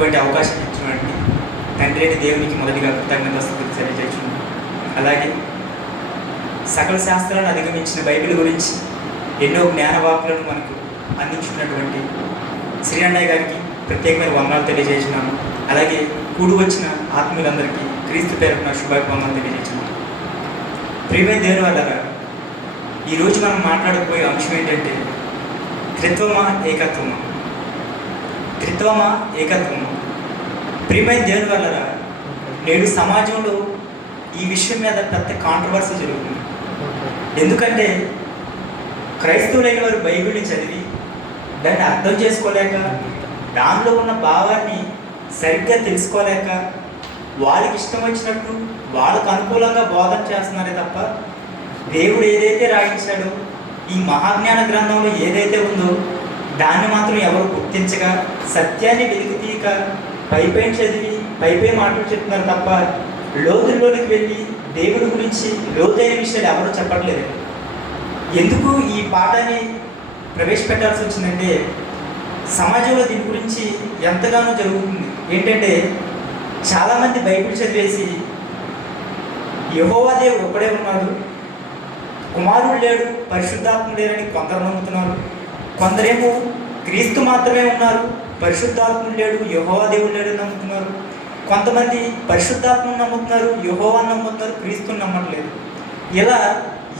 ఇటువంటి అవకాశం ఇచ్చినటువంటి తండ్రి అయిన దేవునికి మొదటిగా కృతజ్ఞతలు తెలియజేస్తున్నాను అలాగే సకల శాస్త్రాలను అధిగమించిన బైబిల్ గురించి ఎన్నో జ్ఞానవాకులను మనకు అందించినటువంటి శ్రీరండయ్య గారికి ప్రత్యేకమైన వందనాలు తెలియజేసినాను అలాగే కూడి వచ్చిన ఆత్మీయులందరికీ క్రీస్తు పేరున శుభాకాంక్షలు తెలియజేస్తున్నాను. ప్రియమైన దేవుని వల్ల ఈరోజు మనం మాట్లాడకపోయే అంశం ఏంటంటే త్రిత్వమా ఏకత్వమా? త్రిత్వమా ఏకత్వమా? ప్రియమైన దేవుని వల్లరా నేడు సమాజంలో ఈ విషయం మీద పెద్ద కాంట్రవర్సీ జరుగుతుంది. ఎందుకంటే క్రైస్తవులైన వారు బైబిల్ని చదివి దాన్ని అర్థం చేసుకోలేక దానిలో ఉన్న భావాన్ని సరిగ్గా తెలుసుకోలేక వాళ్ళకి ఇష్టం వచ్చినట్టు వాళ్ళకు అనుకూలంగా బోధన చేస్తున్నారే తప్ప దేవుడు ఏదైతే రాయించాడో ఈ మహాజ్ఞాన గ్రంథంలో ఏదైతే ఉందో దాన్ని మాత్రం ఎవరు గుర్తించగా సత్యాన్ని వెలికి తీయక పైపైన చదివి పైపై మాటలు చెప్తున్నారు తప్ప లోతుల్లోనికి వెళ్ళి దేవుడి గురించి లోతైన విషయాలు ఎవరు చెప్పట్లేదు. ఎందుకు ఈ పాఠాన్ని ప్రవేశపెట్టాల్సి వచ్చిందంటే సమాజంలో దీని గురించి ఎంతగానో జరుగుతుంది. ఏంటంటే చాలామంది బైబిల్ చదివేసి యహోవా దేవుడు ఒక్కడే ఉన్నాడు కుమారుడు లేడు పరిశుద్ధాత్మ లేరని కొందరు నమ్ముతున్నారు. కొందరేమో క్రీస్తు మాత్రమే ఉన్నారు పరిశుద్ధాత్ముడు లేడు యహోవా దేవుడు లేడు నమ్ముతున్నారు. కొంతమంది పరిశుద్ధాత్మను నమ్ముతున్నారు యహోవా నమ్ముతున్నారు క్రీస్తుని నమ్మట్లేదు. ఇలా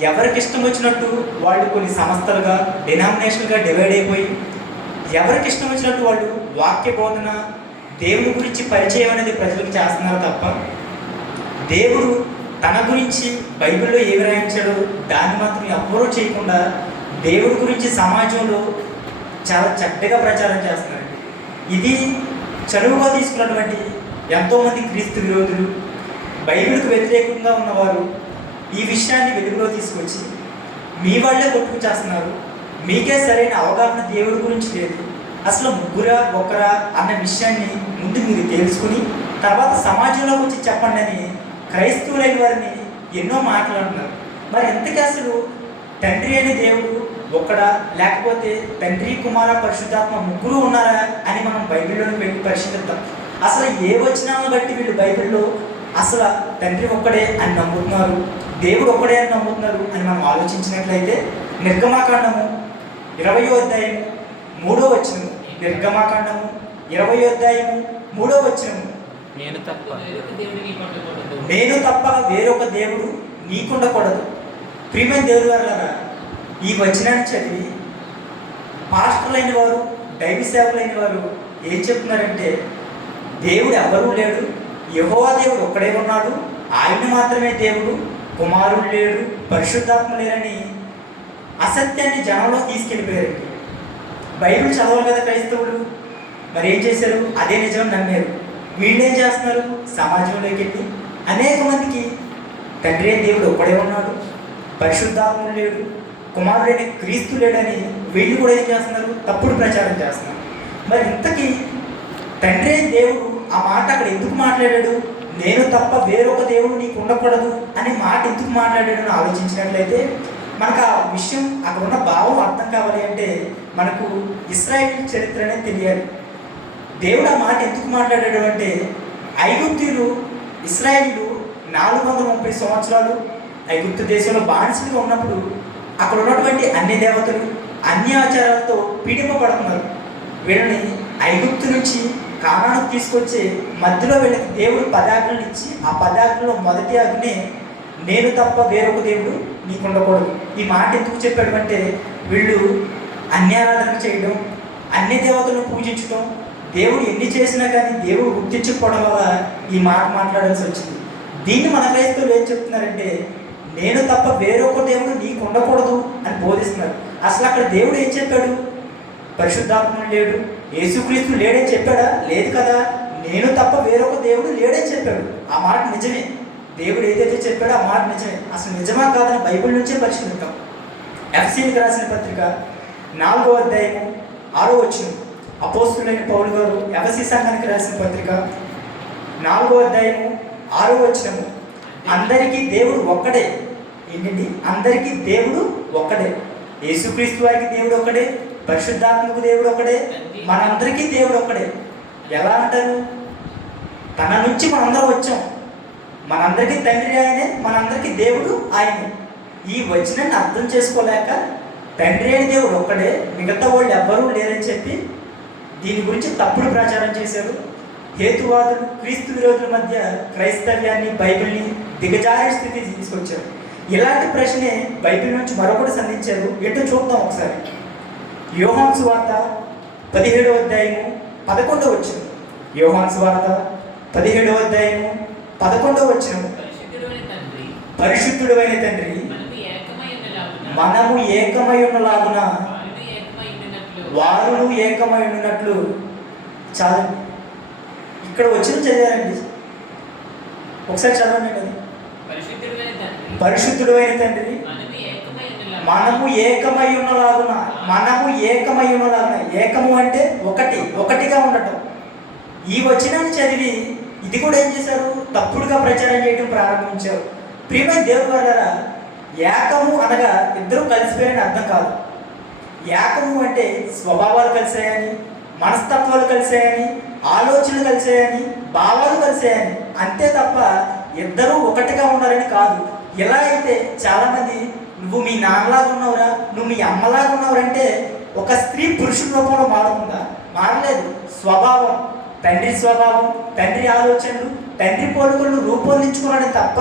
ఎవరికి ఇష్టం వచ్చినట్టు వాళ్ళు కొన్ని సంస్థలుగా డినామినేషన్గా డివైడ్ అయిపోయి ఎవరికి ఇష్టం వచ్చినట్టు వాళ్ళు వాక్య బోధన దేవుడి గురించి పరిచయం అనేది ప్రజలకు చేస్తున్నారు తప్ప దేవుడు తన గురించి బైబిల్లో ఏమి రాయించాడో దాన్ని మాత్రం ఎవ్వరూ చేయకుండా దేవుడి గురించి సమాజంలో చాలా చక్కగా ప్రచారం చేస్తున్నారు. ఇది చనువుగా తీసుకున్నటువంటి ఎంతోమంది క్రీస్తు విరోధులు బైబిల్కు వ్యతిరేకంగా ఉన్నవారు ఈ విషయాన్ని వెలుగులో తీసుకొచ్చి మీ వాళ్ళే కొట్టుకు చేస్తున్నారు. మీకే సరైన అవగాహన దేవుడి గురించి లేదు. అసలు ముగ్గురా ఒక్కరా అన్న విషయాన్ని ముందు మీరు తెలుసుకుని తర్వాత సమాజంలోకి వచ్చి చెప్పండి అని క్రైస్తవులైన వారిని ఎన్నో మాట్లాడుతున్నారు మరి ఎంతకీ అసలు తండ్రి అనే దేవుడు ఒక్కడా లేకపోతే తండ్రి కుమార పరిశుద్ధాత్మ ముగ్గురు ఉన్నారా అని మనం బైబిల్లోకి వెళ్ళి పరిశీలిద్దాం. అసలు ఏ వచనాలను బట్టి వీళ్ళు బైబిల్లో అసలు తండ్రి ఒక్కడే అని నమ్ముతున్నారు దేవుడు ఒక్కడే అని నమ్ముతున్నారు అని మనం ఆలోచించినట్లయితే నిర్గమాకాండము ఇరవయో అధ్యాయము మూడో వచనము నిర్గమాకాండము ఇరవయో అధ్యాయము మూడో వచనము. నేను తప్ప నేను తప్ప వేరొక దేవుడు నీకుండకూడదు. ప్రియమైన దేవుడు వారులారా ఈ వచనాన్ని చదివి పాస్టర్లైన వారు దైవ సేవలైన వారు ఏం చెప్తున్నారంటే దేవుడు ఎవరూ లేడు యహోవా దేవుడు ఒక్కడే ఉన్నాడు ఆయన మాత్రమే దేవుడు కుమారుడు లేడు పరిశుద్ధాత్మ లేరని అసత్యాన్ని జనంలో తీసుకెళ్ళిపోయారు బైబిల్ చదవాలి కదా క్రైస్తవులు? మరి ఏం చేశారు? అదే నిజం నమ్మారు. వీళ్ళేం చేస్తున్నారు? సమాజంలోకి వెళ్ళి అనేక మందికి తండ్రి దేవుడు ఒక్కడే ఉన్నాడు పరిశుద్ధాత్ముడు లేడు కుమారుడైన క్రీస్తు లేడని వీళ్ళు కూడా ఏం చేస్తున్నారు? తప్పుడు ప్రచారం చేస్తున్నారు. మరి ఇంతకీ తండ్రి దేవుడు ఆ మాట అక్కడ ఎందుకు మాట్లాడాడు? నేను తప్ప వేరొక దేవుడు నీకు ఉండకూడదు అనే మాట ఎందుకు మాట్లాడాడు అని ఆలోచించినట్లయితే మనకు ఆ విషయం అక్కడ ఉన్న భావం అర్థం కావాలి అంటే మనకు ఇస్రాయేల్ చరిత్ర అనేది తెలియాలి. దేవుడు ఆ మాట ఎందుకు మాట్లాడాడు అంటే ఐగుప్తీయులు ఇస్రాయేలీలు నాలుగు వందల ముప్పై సంవత్సరాలు ఐగుప్తు దేశంలో బానిసలుగా ఉన్నప్పుడు అక్కడ ఉన్నటువంటి అన్ని దేవతలు అన్ని ఆచారాలతో పీడింపబడుతున్నారు. వీళ్ళని ఐగుప్తు నుంచి కానాను తీసుకొచ్చి మధ్యలో వీళ్ళకి దేవుడు పదాజ్ఞలు ఇచ్చి ఆ పదాజ్ఞలో మొదటి ఆజ్ఞే నేను తప్ప వేరొక దేవుడు నీకు ఉండకూడదు. ఈ మాట ఎందుకు చెప్పాడు అంటే వీళ్ళు అన్యారాధన చేయడం అన్ని దేవతలను పూజించడం దేవుడు ఎన్ని చేసినా కానీ దేవుడు గుర్తించకపోవడం వల్ల ఈ మాట మాట్లాడాల్సి వచ్చింది. దీన్ని మన క్రైస్తవులు ఏం చెప్తున్నారంటే నేను తప్ప వేరొక దేవుడు నీకు ఉండకూడదు అని బోధిస్తున్నాడు అసలు అక్కడ దేవుడు ఏం చెప్పాడు? పరిశుద్ధాత్మ లేడు యేసుక్రీస్తు లేడని చెప్పాడా? లేదు కదా. నేను తప్ప వేరొక దేవుడు లేడని చెప్పాడు. ఆ మాట నిజమే. దేవుడు ఏదైతే చెప్పాడో ఆ మాట నిజమే. అసలు నిజమా కాదని బైబిల్ నుంచే పరిశీలిద్దాం. ఎఫ్సీకి రాసిన పత్రిక నాలుగో అధ్యాయము ఆరో వచ్చిన అపోస్తులైన పౌలు గారు ఎఫ్సీ సంఘానికి రాసిన పత్రిక నాలుగో అధ్యాయము ఆరో వచ్చినము అందరికీ దేవుడు ఒక్కడే. ఏంటండి? అందరికీ దేవుడు ఒక్కడే. యేసుక్రీస్తు వారికి దేవుడు ఒక్కడే. పరిశుద్ధాత్మకు దేవుడు ఒక్కడే. మనందరికీ దేవుడు ఒక్కడే. ఎలా అంటారు? తన నుంచి మనందరం వచ్చాం. మనందరికీ తండ్రి ఆయనే మనందరికీ దేవుడు ఆయనే. ఈ వచనాన్ని అర్థం చేసుకోలేక తండ్రి అయిన దేవుడు ఒక్కడే మిగతా వాళ్ళు ఎవ్వరూ లేరని చెప్పి దీని గురించి తప్పుడు ప్రచారం చేశారు. హేతువాదులు క్రీస్తు విరోధుల మధ్య క్రైస్తవ్యాన్ని బైబిల్ని దిగజారే స్థితి తీసుకొచ్చారు. ఇలాంటి ప్రశ్నే బైబిల్ నుంచి మరొకటి సంధించారు. ఏంటో చూద్దాం ఒకసారి. యోహాన్ సువార్త పదిహేడవ అధ్యాయము పదకొండవ వచ్చిన యోహాన్ సువార్త పదిహేడవ అధ్యాయము పదకొండవ వచ్చిన పరిశుద్ధుడైన తండ్రి మనము ఏకమై ఉన్నలాగున వారును ఏకమై ఉన్నట్లు చాలు. ఇక్కడ వచ్చిన చదివారండి. ఒకసారి చదవండి అది. పరిశుద్ధుడైన తండ్రి. మనము ఏకమై ఉన్నలాగున మనము ఏకమై ఉన్నలాగున ఏకమై అంటే ఒకటి ఒకటిగా ఉండటం. ఈ వచనాన్ని చదివి ఇది కూడా ఏం చేశారు? తప్పుడుగా ప్రచారం చేయడం ప్రారంభించారు. ప్రియమైన దేవుడు వల్ల ఏకము అనగా ఇద్దరు కలిసిపోయారని అర్థం కాదు. ఏకము అంటే స్వభావాలు కలిసాయని మనస్తత్వాలు కలిసాయని ఆలోచనలు కలిసాయని భావాలు కలిసాయని అంతే తప్ప ఇద్దరూ ఒకటిగా ఉన్నారని కాదు. ఎలా అయితే చాలామంది నువ్వు మీ నాన్నలాగా ఉన్నావురా నువ్వు మీ అమ్మలాగా ఉన్నావురంటే ఒక స్త్రీ పురుషుడి రూపంలో మారుతుందా మారలేదు. స్వభావం తండ్రి స్వభావం తండ్రి ఆలోచనలు తండ్రి పోలికలు రూపొందించుకున్నాడని తప్ప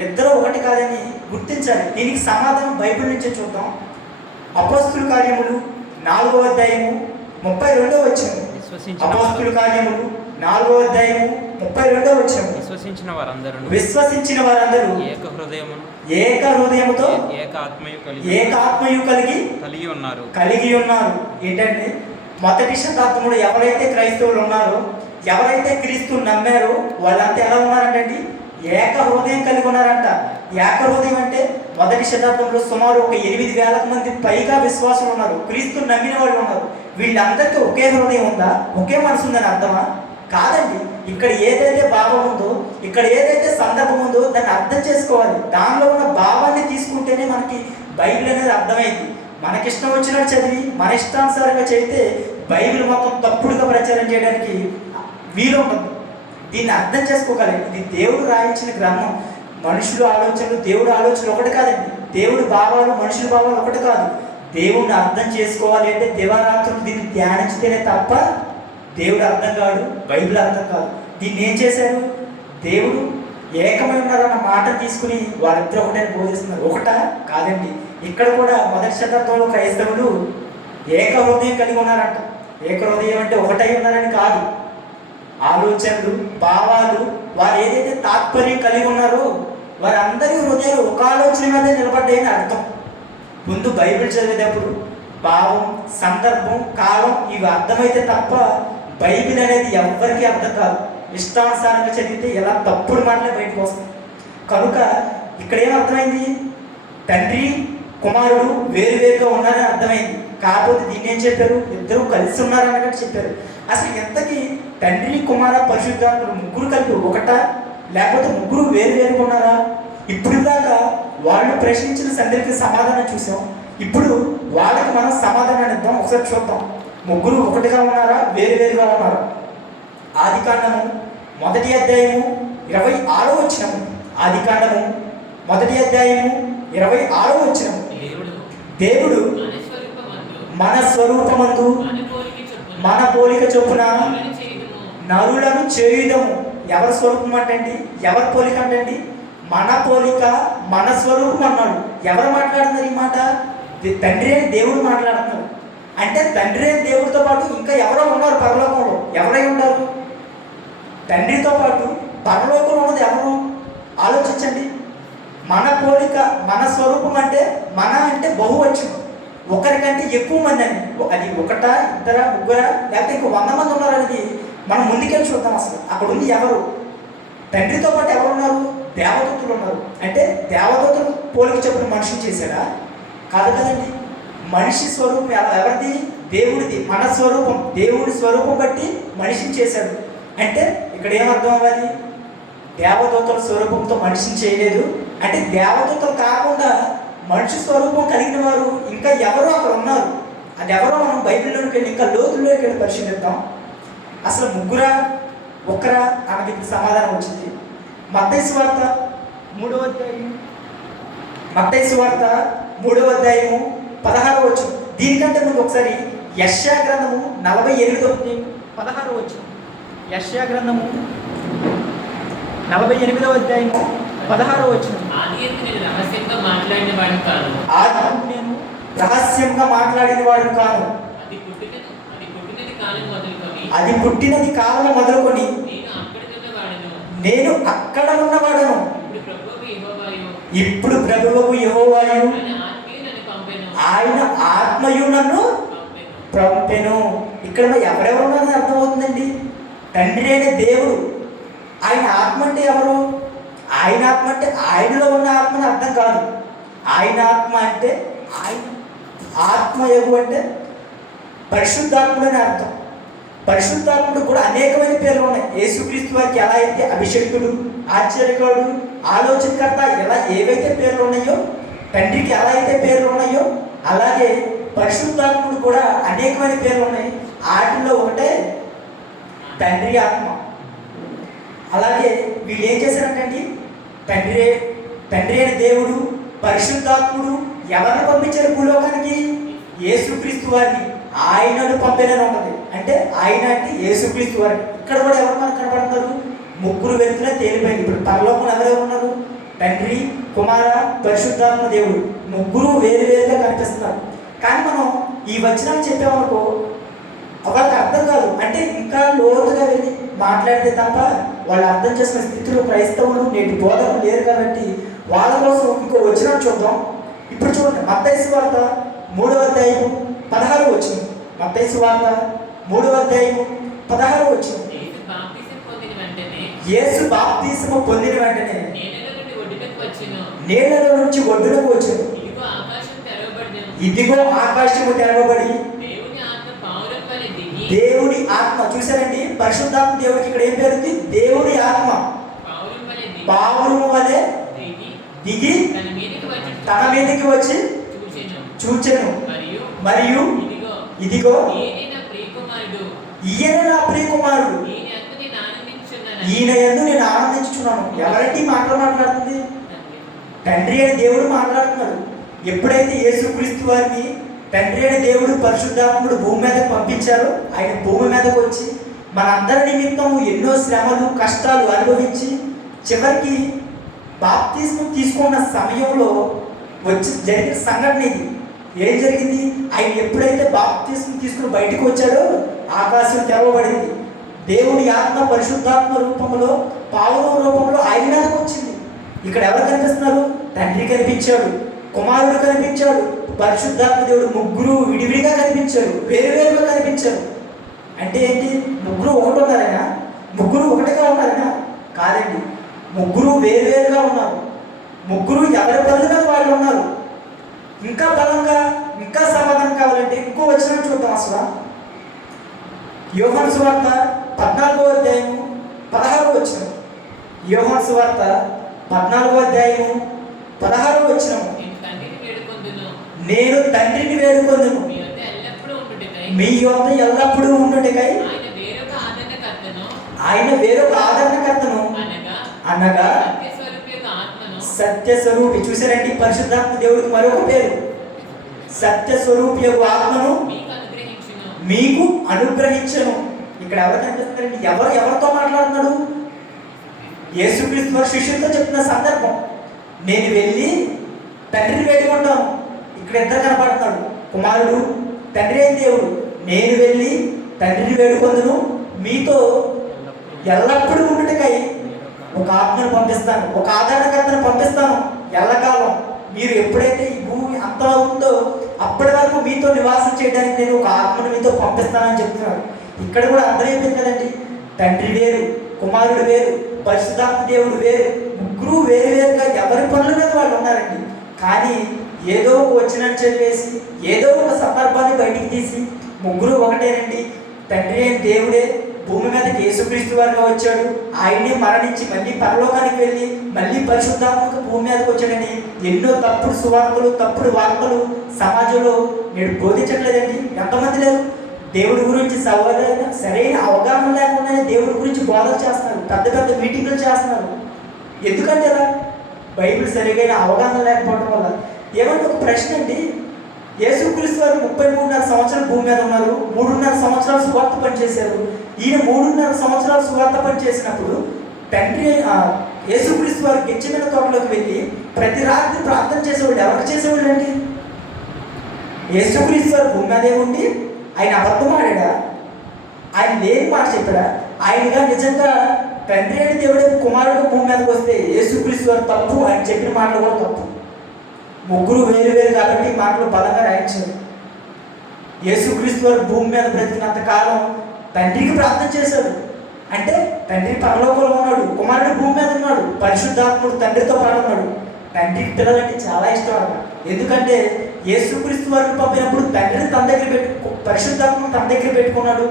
ఇద్దరు ఒకటి కాదని గుర్తించాలి. దీనికి సమాధానం బైబిల్ నుంచే చూద్దాం. అపోస్తుల కార్యములు నాలుగో అధ్యాయము ముప్పై రెండో వచ్చాము అపోస్తుల కార్యములు నాలుగో అధ్యాయము ముప్పై రెండో వచ్చాము విశ్వసించిన వారందరూ విశ్వసించిన వారందరూ ఏక హృదయమును ఏక హృదయముతో ఏక ఆత్మయు కలిగి ఏక ఆత్మయు కలిగి కలిగి ఉన్నారు. కలిగి ఉన్నారు. ఏంటంటే మొదటి శతాబ్దంలో ఎవరైతే క్రైస్తవులు ఉన్నారో ఎవరైతే క్రీస్తు నమ్మారో వాళ్ళంతా ఎలా ఉన్నారంటండి? ఏక హృదయం కలిగి ఉన్నారంట. ఏక హృదయం అంటే మొదటి శతాబ్దంలో సుమారు ఒక ఎనిమిది వేల మంది పైగా విశ్వాసులు ఉన్నారు. క్రీస్తు నమ్మిన వాళ్ళు ఉన్నారు. వీళ్ళందరికీ ఒకే హృదయం ఉందా? ఒకే మనసు ఉందని అర్థమా? కాదండి. ఇక్కడ ఏదైతే భావం ఉందో ఇక్కడ ఏదైతే సందర్భం ఉందో దాన్ని అర్థం చేసుకోవాలి. దానిలో ఉన్న భావాన్ని తీసుకుంటేనే మనకి బైబిల్ అనేది అర్థమైంది. మనకిష్టం వచ్చినట్టు చదివి మన ఇష్టానుసారంగా చదివితే బైబిల్ మొత్తం తప్పుడుగా ప్రచారం చేయడానికి వీలు ఉండదు. దీన్ని అర్థం చేసుకోగలరు ఇది దేవుడు రాయించిన గ్రంథం. మనుషుల ఆలోచనలు దేవుడు ఆలోచనలు ఒకటి కాదండి. దేవుడి భావాలు మనుషుల భావాలు ఒకటి కాదు. దేవుణ్ణి అర్థం చేసుకోవాలి అంటే దివారాత్రులు దీన్ని ధ్యానించితేనే తప్ప దేవుడు అర్థం కాడు బైబిల్ అర్థం కాదు. దీన్ని ఏం చేశారు? దేవుడు ఏకమై ఉన్నారన్న మాట తీసుకుని వారిద్దరు ఒకటే బోధిస్తున్నారు. ఒకట కాదండి ఇక్కడ కూడా మొదటి శతాబ్దంలో క్రైస్తవులు ఏక హృదయం కలిగి ఉన్నారంట. ఏక హృదయం అంటే ఒకటై ఉన్నారని కాదు. ఆలోచనలు భావాలు వారు ఏదైతే తాత్పర్యం కలిగి ఉన్నారో వారందరి హృదయాలు ఒక ఆలోచన మీద నిలబడ్డాయని అర్థం. ముందు బైబిల్ చదివేటప్పుడు భావం సందర్భం కాలం ఇవి అర్థమైతే తప్ప బైబిల్ అనేది ఎవ్వరికీ అర్థం కాదు. ఇష్టానుసారంగా చదివితే ఎలా తప్పుడు మాటలే బయటకు వస్తాయి. కనుక ఇక్కడ ఏం అర్థమైంది? తండ్రి కుమారుడు వేరువేరుగా ఉన్నారని అర్థమైంది. కాకపోతే దీన్ని ఏం చెప్పారు? ఇద్దరు కలిసి ఉన్నారన్నట్టు చెప్పారు. అసలు ఎంతకీ తండ్రి కుమార పరిశుద్ధాత్మలు ముగ్గురు కలిపి ఒకట? లేకపోతే ముగ్గురు వేరువేరుగా ఉన్నారా? ఇప్పుడు దాకా వాళ్ళు ప్రశ్నించిన సందర్భకి సమాధానం చూసాం. ఇప్పుడు వాళ్ళకి మనం సమాధానాన్ని ఇద్దాం ఒకసారి చూద్దాం. ముగ్గురు ఒకటిగా ఉన్నారా? వేరువేరుగా ఉన్నారా? ఆది కాండము మొదటి అధ్యాయము ఇరవై ఆరో వచ్చినము ఆది కాండము మొదటి అధ్యాయము ఇరవై ఆరో వచ్చినము దేవుడు మన స్వరూపమందు మన పోలిక చొప్పున. నరులను చేయుదము. ఎవరి స్వరూపం అంటండి ఎవరి పోలిక అంటండి మన పోలిక మన స్వరూపం అన్నాడు. ఎవరు మాట్లాడుతున్నారు ఈ మాట? తండ్రి అని దేవుడు మాట్లాడుతున్నారు అంటే తండ్రి అని దేవుడితో పాటు ఇంకా ఎవరో ఉన్నారు పరలోకంలో. ఎవరై ఉంటారు? తండ్రితో పాటు పరలోకంలో ఉన్నది ఎవరు? ఆలోచించండి. మన పోలిక మన స్వరూపం అంటే మన అంటే బహువచనం. ఒకరికంటే ఎక్కువ మంది అని. అది ఒకట ఇద్దర ముగ్గురా లేకపోతే ఇంకో వంద మంది ఉన్నారు అనేది మనం ముందుకెళ్ళి చూద్దాం అసలు. అక్కడ ఉంది ఎవరు? తండ్రితో పాటు ఎవరు ఉన్నారు? దేవదూతలు ఉన్నారు. అంటే దేవదూతలు పోలిక చెప్పిన మనిషిని చేశాడా కాదు కదండి. మనిషి స్వరూపం ఎవరిది? దేవుడిది. మన స్వరూపం. దేవుడి స్వరూపం బట్టి మనిషిని చేశాడు. అంటే ఇక్కడ ఏమర్థం అవ్వాలి? దేవదూతల స్వరూపంతో మనిషిని చేయలేదు. అంటే దేవదూతలు కాకుండా మనిషి స్వరూపం కలిగిన వారు ఇంకా ఎవరో అక్కడ ఉన్నారు. అది ఎవరో మనం బైబిల్లోకి వెళ్ళి ఇంకా లోతుల్లోకి వెళ్ళి పరిశీలిద్దాం. అసలు ముగ్గురా? ఒక్కరా? అన్నది సమాధానం వచ్చింది. మత్తయి వార్త మూడవ అధ్యాయం మత్తయి వార్త మూడవ అధ్యాయము పదహారు వచ్చు దీనికంటే ముందు ఒకసారి యశ్యా గ్రంథము నలభై ఎనిమిదవ అధ్యాయం. పదహారు వచ్చు యశ్యా గ్రంథము నలభై ఎనిమిదవ అధ్యాయము పదహారు వచ్చు రహస్యంగా మాట్లాడిన వాడిని కాను ఆది నేను రహస్యంగా మాట్లాడిన వాడు కాను అది పుట్టినది అది పుట్టినది కాలం మొదలుకొని అది పుట్టినది కాలం మొదలుకొని నేను అక్కడికున్న వాడను నేను అక్కడ ఉన్నవాడను. ఇప్పుడు ప్రభువు యహోవాయు ఆయన ఆయన ఆత్మయు నన్ను పంపెను. ఇక్కడ ఎవరెవరు ఉన్నారని అర్థమవుతుందండి? తండ్రి అనే దేవుడు. ఆయన ఆత్మ అంటే ఎవరు? ఆయన ఆత్మ అంటే ఆయనలో ఉన్న ఆత్మని అర్థం కాదు. ఆయన ఆత్మ అంటే ఆయన ఆత్మ ఎగు అంటే పరిశుద్ధాత్ముడు అని అర్థం. పరిశుద్ధాత్ముడు కూడా అనేకమైన పేర్లు ఉన్నాయి. యేసుక్రీస్తు వారికి ఎలా అయితే అభిషేకుడు ఆశ్చర్యకారుడు ఆలోచనకర్త ఎలా ఏవైతే పేర్లు ఉన్నాయో తండ్రికి ఎలా అయితే పేర్లు ఉన్నాయో అలాగే పరిశుద్ధాత్ముడు కూడా అనేకమైన పేర్లు ఉన్నాయి. వాటిల్లో ఒకటే తండ్రి ఆత్మ. అలాగే వీళ్ళు ఏం చేశారంటండి తండ్రి తండ్రి అయిన దేవుడు పరిశుద్ధాత్ముడు ఎవరిని పంపించారు భూలోకానికి? యేసుక్రీస్తు వారిని. ఆయనను పంపినని ఉన్నది అంటే ఆయన అంటే యేసుక్రీస్తు వారు ఇక్కడ కూడా ఎవరు మనకు కనబడుతున్నారు ముగ్గురు వ్యక్తులే తేలిపోయింది ఇప్పుడు పరలోకం ఎవరెవరు ఉన్నారు? తండ్రి కుమార పరిశుద్ధాత్మ దేవుడు. ముగ్గురు వేరు వేరుగా కనిపిస్తున్నారు. కానీ మనం ఈ వచనాలు చెప్పామనుకో వాళ్ళకి అర్థం కాదు. అంటే ఇంకా లోతుగా వెళ్ళి మాట్లాడితే తప్ప వాళ్ళు అర్థం చేసిన స్థితిలో క్రైస్తవులు నేటి బోధకులు లేరు కాబట్టి వాళ్ళ కోసం ఇంకో వచనం చూద్దాం. ఇప్పుడు చూడండి మత్తైసు వార్త మూడవ అధ్యాయం పదహారు వచ్చింది మత్తైసు వార్త మూడవ అధ్యాయము పదహారు వచ్చింది. యేసు బాప్తీసము పొందిన వెంటనే నేలలో ఒడ్డునకు వచ్చెను. నుంచి ఒడ్డునకు వచ్చాడు ఇదిగో ఆకాశము తెరవబడి దేవుని ఆత్మ చూసారండి పరిశుద్ధాత్మ దేవుడికి ఇక్కడ ఏం పేరుంది? దేవుడి ఆత్మ. పావురం వలె దిగి పావురము వలె దిగి తన మీదకి వచ్చి చూచెను. మరియు ఇదిగో ఈయన నా ప్రియకుమారుడు. ఈయన ఎందు నేను ఆనందించుచున్నాను. ఎవరంటే మాటలు మాట్లాడుతుంది? తండ్రి అయిన దేవుడు మాట్లాడుతున్నాడు. ఎప్పుడైతే యేసుక్రీస్తు వారిని తండ్రి అయిన దేవుడు పరిశుద్ధాత్ముడు భూమి మీదకి పంపించారో ఆయన భూమి మీదకి వచ్చి మనందరి నిమిత్తం ఎన్నో శ్రమలు కష్టాలు అనుభవించి చివరికి బాప్తిస్మం తీసుకున్న సమయంలో వచ్చి జరిగిన సంఘటన ఇది. ఏం జరిగింది? ఆయన ఎప్పుడైతే బాప్తిస్మం తీసుకుని బయటకు వచ్చాడో ఆకాశం తెరవబడింది. దేవుడి ఆత్మ పరిశుద్ధాత్మ రూపంలో పావుల రూపంలో ఆయన మీదకి వచ్చింది. ఇక్కడ ఎవరు కనిపిస్తున్నారు? తండ్రి కనిపించాడు కుమారుడు కనిపించాడు పరిశుద్ధాత్మ దేవుడు ముగ్గురు విడివిడిగా కనిపించారు వేరువేరుగా కనిపించారు. అంటే ఏంటి? ముగ్గురు ఒకటి ఉన్నారైనా? ముగ్గురు ఒకటిగా ఉన్నారైనా? కాదండి. ముగ్గురు వేరువేరుగా ఉన్నారు. ముగ్గురు ఎవరి పనుల మీద వాళ్ళు ఉన్నారు. ఇంకా బలంగా ఇంకా సమాధానం కావాలంటే ఇంకో వచ్చిన చూద్దాం అసలు. యోహాను సువార్త పద్నాలుగో అధ్యాయము పదహారో వచ్చిన యోహాను సువార్త పద్నాలుగో అధ్యాయము పదహారో వచ్చినము నేను తండ్రిని వేడుకొందును. మీ వద్ద ఎల్లప్పుడూ ఉండుటకై. ఆయన వేరొక ఆదరణకర్తను అనగా సత్యస్వరూపి యొక్క సత్య స్వరూపి చూసారండి పరిశుద్ధాత్మ దేవుడికి మరొక పేరు. సత్య స్వరూపి యొక్క ఆత్మను. మీకు అనుగ్రహించను. ఇక్కడ ఎవరు కనిపిస్తున్నారండి ఎవరు ఎవరితో మాట్లాడుతున్నాడు యేసుక్రీస్తు వారి శిష్యులతో చెప్తున్న సందర్భం. నేను వెళ్ళి తండ్రిని వేడుకుంటాను. ఇక్కడ ఇద్దరు కనపడుతున్నాడు కుమారుడు తండ్రి అయిన దేవుడు నేను వెళ్ళి తండ్రిని వేడుకొందును. మీతో ఎల్లప్పుడూ ఉండటకై ఒక ఆత్మను పంపిస్తాను. ఒక ఆధారకర్తను పంపిస్తాను. ఎల్లకాలం మీరు ఎప్పుడైతే ఈ భూమి అంతలో ఉందో అప్పటి వరకు మీతో నివాసం చేయడానికి నేను ఒక ఆత్మను మీతో పంపిస్తానని చెప్తున్నాడు. ఇక్కడ కూడా అర్థమైపోయింది కదండి తండ్రి వేరు కుమారుడు వేరు పరిశుధాత్మ దేవుడు వేరు ముగ్గురు వేరు వేరుగా ఎవరి పనుల మీద వాళ్ళు ఉన్నారండి? కానీ ఏదో ఒక వచ్చినట్టు చెప్పేసి ఏదో ఒక సందర్భాన్ని బయటికి తీసి ముగ్గురు ఒకటేనండి. తండ్రి అయిన దేవుడే భూమి మీదకి యేసుక్రీస్తు వారిగా వచ్చాడు. ఆయనే మరణించి మళ్ళీ పరలోకానికి వెళ్ళి మళ్ళీ పరిశుద్ధాత్మక భూమి మీదకి వచ్చాడని ఎన్నో తప్పుడు సువార్తలు తప్పుడు వార్తలు సమాజంలో నేడు బోధించట్లేదండి. ఎంతమంది లేరు? దేవుడి గురించి సవరైన సరైన అవగాహన లేకుండానే దేవుడి గురించి బోధన చేస్తున్నారు. పెద్ద పెద్ద మీటింగులు చేస్తున్నారు. ఎందుకంటే అలా బైబిల్ సరిగైన అవగాహన లేకపోవడం వల్ల ఏమంటే ఒక ప్రశ్న అండి? యేసుక్రీస్తు వారు ముప్పై మూడున్నర సంవత్సరాలు భూమి మీద ఉన్నారు. మూడున్నర సంవత్సరాలు సువార్త పనిచేశారు. ఈయన మూడున్నర సంవత్సరాలు సువార్త పనిచేసినప్పుడు తండ్రి యేసుక్రీస్తు వారు గెచ్చమైన తోటలోకి వెళ్ళి ప్రతి రాత్రి ప్రార్థన చేసేవాళ్ళు ఎవరు చేసేవాళ్ళు అండి? యేసుక్రీస్తు వారు భూమి మీదే ఉండి ఆయన అబద్ధం ఆడా ఆయన లేని మాట చెప్పాడా? ఆయనగా నిజంగా తండ్రి అయిన దేవుడే కుమారుడు భూమి మీదకి వస్తే యేసుక్రీస్తు వారు తప్పు ఆయన చెప్పిన మాటలు కూడా తప్పు. ముగ్గురు వేరు వేరు కాబట్టి మాటలు బలంగా రాయించారు. యేసుక్రీస్తు వారు భూమి మీద బ్రతికినంత కాలం తండ్రికి ప్రార్థన చేశాడు. అంటే తండ్రి పరలోకంలో ఉన్నాడు. కుమారుడు భూమి మీద ఉన్నాడు. పరిశుద్ధాత్ముడు తండ్రితో పాడున్నాడు తండ్రికి పిల్లలంటే చాలా ఇష్టం అన్నమాట. ఎందుకంటే యేసుక్రీస్తు వారిని పంపినప్పుడు తండ్రిని తన దగ్గర పెట్టు పరిశుద్ధాత్మను తన దగ్గర పెట్టుకున్నాడు.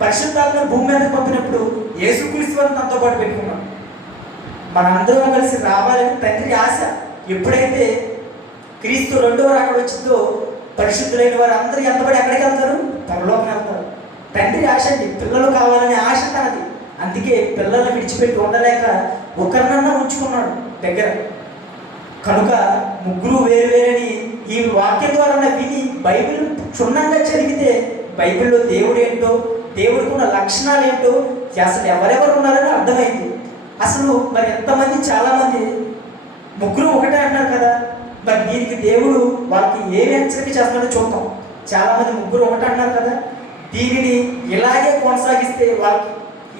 పరిశుద్ధాత్మను భూమి మీదకి పంపినప్పుడు యేసుక్రీస్తు వారిని తనతో పాటు పెట్టుకున్నాడు. మనందరం కలిసి రావాలని తండ్రి ఆశ. ఎప్పుడైతే క్రీస్తు రెండవ అక్కడ వచ్చిందో పరిశుద్ధులైన వారు అందరూ ఎంతబడి ఎక్కడికి వెళ్తారు? పరలోకం వెళ్తారు. తండ్రి ఆశ అండి పిల్లలు కావాలనే ఆశ తనది. అందుకే పిల్లల్ని విడిచిపెట్టి ఉండలేక ఒకరినన్నా ఉంచుకున్నాడు దగ్గర. కనుక ముగ్గురు వేరు వేరని ఈ వాక్యం ద్వారా విని బైబిల్ క్షుణ్ణంగా చదివితే బైబిల్లో దేవుడు ఏంటో దేవుడికి ఉన్న లక్షణాలు ఏంటో అసలు ఎవరెవరు ఉన్నారని అర్థమైంది. అసలు మరి ఎంతమంది చాలామంది ముగ్గురు ఒకటే అంటారు కదా. మరి దీనికి దేవుడు వాళ్ళకి ఏమి హెచ్చరిక చేస్తున్నాడో చూద్దాం. చాలామంది ముగ్గురు ఒకటే అన్నారు కదా. దీనిని ఇలాగే కొనసాగిస్తే వాళ్ళకి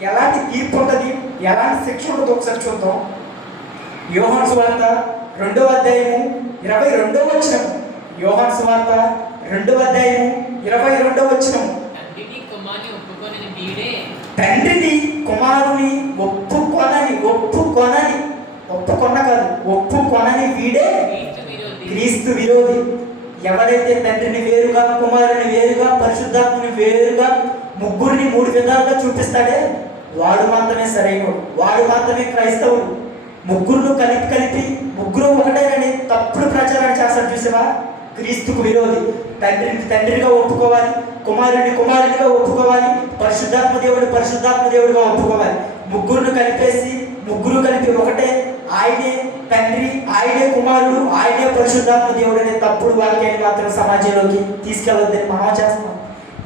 ఎలాంటి తీర్పు ఉంటుంది? ఎలాంటి శిక్ష ఉంటుందో ఒకసారి చూద్దాం. యోహాన్ సువార్త రెండవ అధ్యాయము ఇరవై రెండవ వచనం యోహాన్ సువార్త రెండవ అధ్యాయము ఇరవై రెండవ వచనం తండ్రిని కుమారుని ఒప్పుకొనని ఒప్పుకొనని ఒప్పుకొన కాదు ఒప్పుకొనని వీడే క్రీస్తు విరోధి. ఎవరైతే తండ్రిని వేరుగా కుమారుని వేరుగా పరిశుద్ధాత్మని వేరుగా ముగ్గురిని మూడు విధాలుగా చూపిస్తాడే వాడు మాత్రమే సరైనడు. వాడు మాత్రమే క్రైస్తవుడు. ముగ్గురును కలిపి కలిపి ముగ్గురు ఒకటేనని తప్పుడు ప్రచారాన్ని చేస్తాడు చూసావా? క్రీస్తుకు విరోధి. తండ్రిని తండ్రిగా ఒప్పుకోవాలి కుమారుడిని కుమారుడిగా ఒప్పుకోవాలి పరిశుద్ధాత్మ దేవుడు పరిశుద్ధాత్మ దేవుడిగా ఒప్పుకోవాలి. ముగ్గురును కలిపేసి ముగ్గురు కలిపి ఒకటే ఆయనే తండ్రి ఆయనే కుమారుడు ఆయనే పరిశుద్ధాత్మ దేవుడు అనే తప్పుడు వాక్యాన్ని మాత్రం సమాజంలోకి తీసుకెళ్ళొద్దని మనం చేస్తున్నాం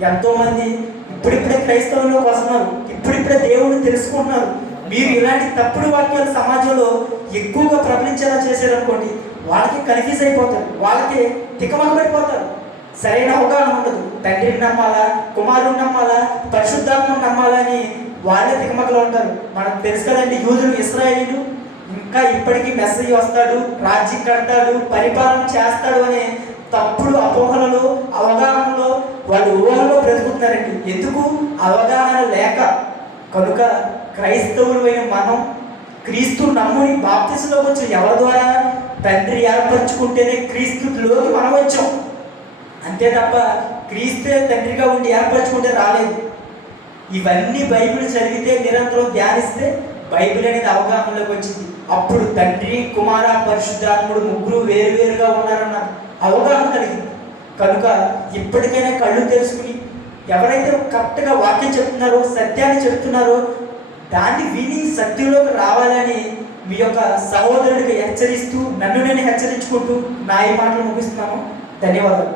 ఎంతోమంది ఇప్పుడిప్పుడే క్రైస్తవంలోకి వస్తున్నారు ఇప్పుడిప్పుడే దేవుడిని తెలుసుకుంటున్నారు. మీరు ఇలాంటి తప్పుడు వాక్యాలు సమాజంలో ఎక్కువగా ప్రకటించేలా చేశారనుకోండి వాళ్ళకి కన్ఫ్యూజ్ అయిపోతారు వాళ్ళకి తికమక పడిపోతారు సరైన అవగాహన ఉండదు. తండ్రిని నమ్మాలా కుమారుని నమ్మాలా పరిశుద్ధాత్మను నమ్మాలా అని వాళ్ళే తికమకలు ఉంటారు మనకు తెలుసు కదండి యూదులు ఇస్రాయేలీలు ఇంకా ఇప్పటికీ మెసేజ్ వస్తాడు రాజ్యం కడతాడు పరిపాలన చేస్తాడు అనే తప్పుడు అపోహలలో అవగాహనలో వాళ్ళు ఊహలో బ్రతుకుతున్నారండి. ఎందుకు? అవగాహన లేక. కనుక క్రైస్తవులమైన మనం క్రీస్తు నమ్ముని బాప్తిస్లో వచ్చిన ఎవరి ద్వారా తండ్రి ఏర్పరచుకుంటేనే క్రీస్తులోకి మనం వచ్చాం. అంతే తప్ప క్రీస్తే తండ్రిగా ఉండి ఏర్పరచుకుంటే రాలేదు. ఇవన్నీ బైబిల్ చదివితే నిరంతరం ధ్యానిస్తే బైబిల్ అనేది అవగాహనలోకి వచ్చింది. అప్పుడు తండ్రి కుమార పరిశుద్ధాత్ముడు ముగ్గురు వేరువేరుగా ఉన్నారన్న అవగాహన కలిగింది. కనుక ఇప్పటికైనా కళ్ళు తెలుసుకుని ఎవరైతే కరెక్ట్గా వాక్యం చెప్తున్నారో సత్యాన్ని చెప్తున్నారో దాన్ని విని సత్యంలోకి రావాలని మీ యొక్క సహోదరుడికి హెచ్చరిస్తూ నన్ను నేను హెచ్చరించుకుంటూ నా ఈ మాటలు ముగిస్తున్నాను ధన్యవాదాలు.